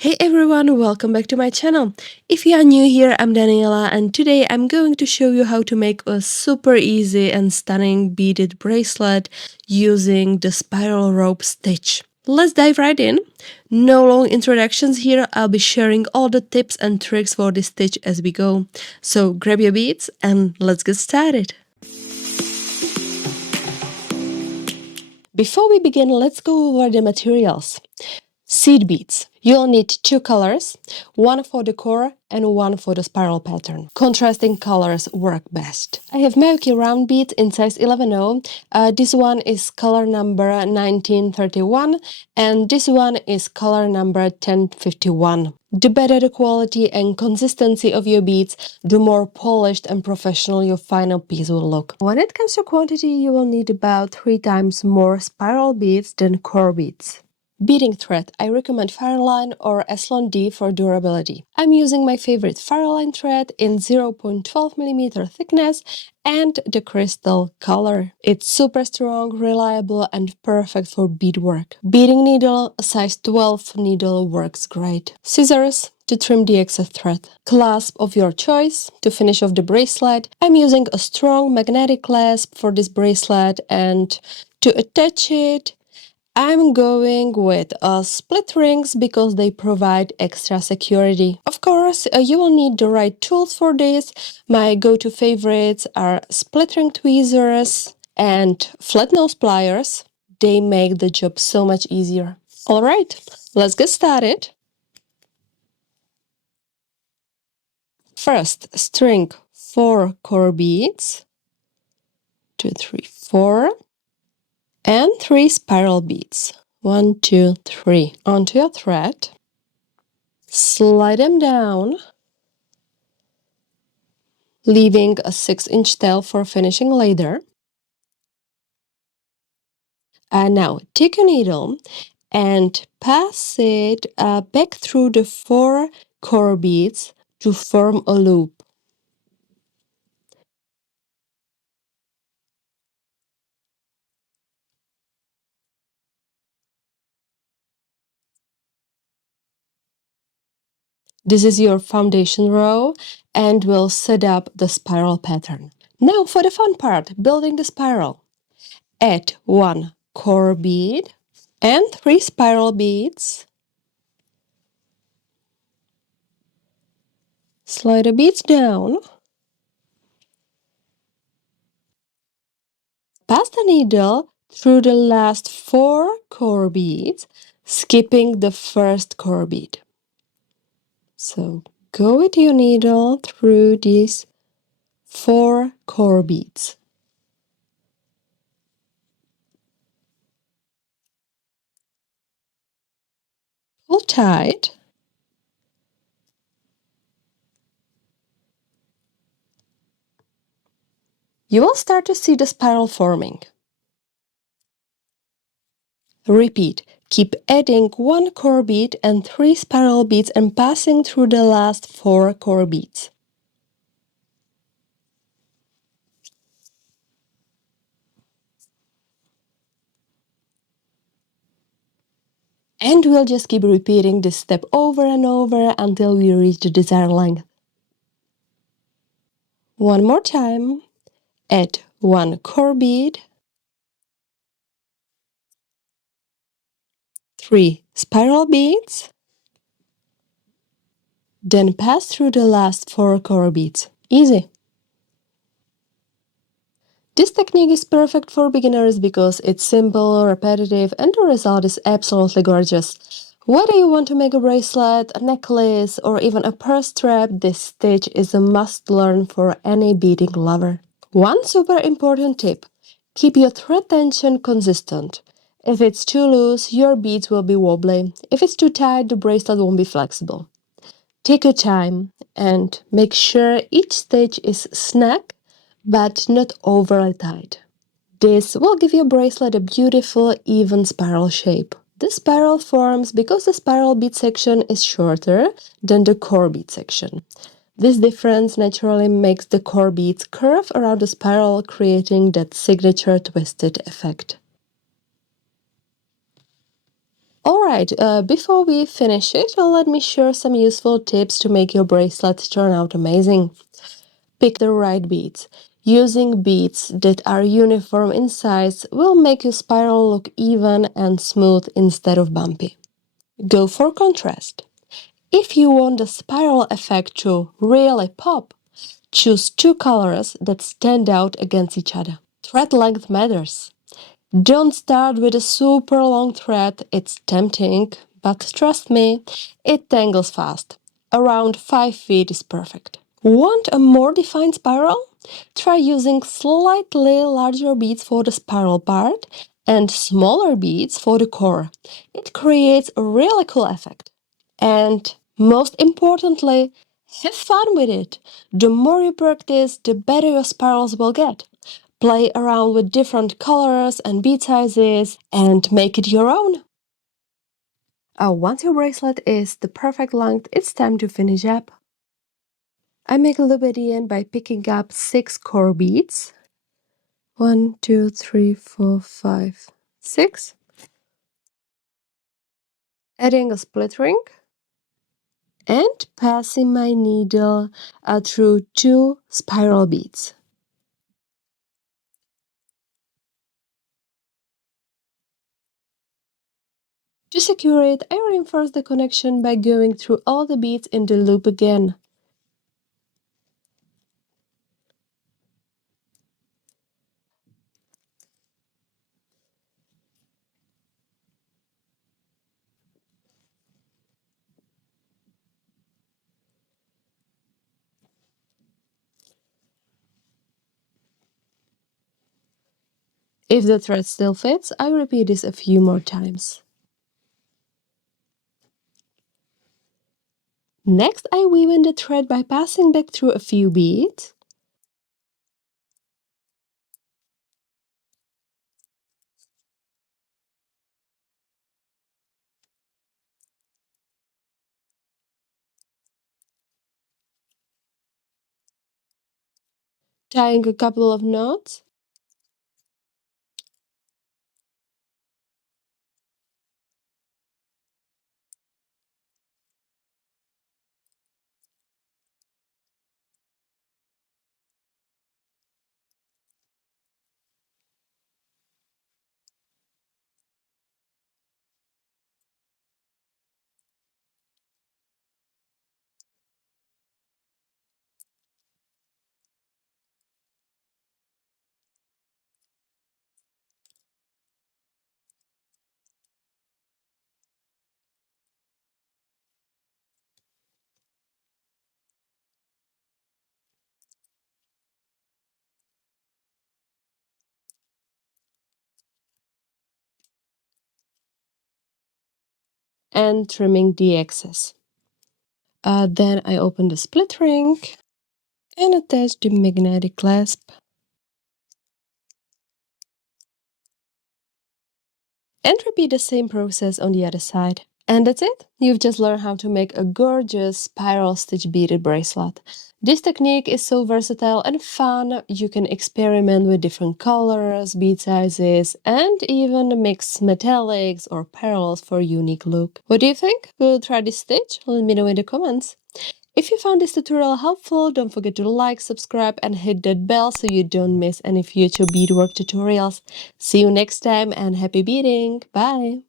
Hey everyone, welcome back to my channel. If you are new here, I'm Daniela and today I'm going to show you how to make a super easy and stunning beaded bracelet using the spiral rope stitch. Let's dive right in. No long introductions here, I'll be sharing all the tips and tricks for this stitch as we go. So grab your beads and let's get started. Before we begin, let's go over the materials. Seed beads. You'll need two colors, one for the core and one for the spiral pattern. Contrasting colors work best. I have Miyuki Round beads in size 11-0. This one is color number 1931 and this one is color number 1051. The better the quality and consistency of your beads, the more polished and professional your final piece will look. When it comes to quantity, you will need about 3 times more spiral beads than core beads. Beading thread. I recommend Fireline or S-D for durability. I'm using my favorite Fireline thread in 0.12mm thickness and the crystal color. It's super strong, reliable and perfect for beadwork. Beading needle, size 12 needle works great. Scissors to trim the excess thread. Clasp of your choice to finish off the bracelet. I'm using a strong magnetic clasp for this bracelet and to attach it, I'm going with split rings because they provide extra security. Of course, you will need the right tools for this. My go-to favorites are split ring tweezers and flat nose pliers. They make the job so much easier. Alright, let's get started. First, string 4 core beads, 2, 3, 4. And 3 spiral beads. 1, 2, 3. Onto your thread. Slide them down, leaving a 6-inch tail for finishing later. And now take a needle and pass it back through the 4 core beads to form a loop. This is your foundation row and will set up the spiral pattern. Now for the fun part, building the spiral. Add 1 core bead and 3 spiral beads. Slide the beads down. Pass the needle through the last 4 core beads, skipping the first core bead. So go with your needle through these 4 core beads. Pull tight. You will start to see the spiral forming. Repeat. Keep adding 1 core bead and 3 spiral beads and passing through the last 4 core beads. And we'll just keep repeating this step over and over until we reach the desired length. One more time. Add 1 core bead, 3 spiral beads, then pass through the last 4 core beads. Easy! This technique is perfect for beginners because it's simple, repetitive, and the result is absolutely gorgeous. Whether you want to make a bracelet, a necklace, or even a purse strap, this stitch is a must-learn for any beading lover. One super important tip: keep your thread tension consistent. If it's too loose, your beads will be wobbly. If it's too tight, the bracelet won't be flexible. Take your time and make sure each stitch is snug but not overly tight. This will give your bracelet a beautiful, even spiral shape. The spiral forms because the spiral bead section is shorter than the core bead section. This difference naturally makes the core beads curve around the spiral, creating that signature twisted effect. Alright, before we finish it, let me share some useful tips to make your bracelet turn out amazing. Pick the right beads. Using beads that are uniform in size will make your spiral look even and smooth instead of bumpy. Go for contrast. If you want the spiral effect to really pop, choose two colors that stand out against each other. Thread length matters. Don't start with a super long thread, it's tempting, but trust me, it tangles fast. Around 5 feet is perfect. Want a more defined spiral? Try using slightly larger beads for the spiral part and smaller beads for the core. It creates a really cool effect. And most importantly, have fun with it. The more you practice, the better your spirals will get. Play around with different colors and bead sizes and make it your own. Once your bracelet is the perfect length, it's time to finish up. I make a loop at the end by picking up 6 core beads. 1, 2, 3, 4, 5, 6. Adding a split ring. And passing my needle through 2 spiral beads. To secure it, I reinforce the connection by going through all the beads in the loop again. If the thread still fits, I repeat this a few more times. Next, I weave in the thread by passing back through a few beads. Tying a couple of knots. And trimming the excess. Then I open the split ring and attach the magnetic clasp. And repeat the same process on the other side. And that's it! You've just learned how to make a gorgeous spiral stitch beaded bracelet. This technique is so versatile and fun. You can experiment with different colors, bead sizes, and even mix metallics or pearls for a unique look. What do you think? Will you try this stitch? Let me know in the comments. If you found this tutorial helpful, don't forget to like, subscribe, and hit that bell so you don't miss any future beadwork tutorials. See you next time and happy beading! Bye!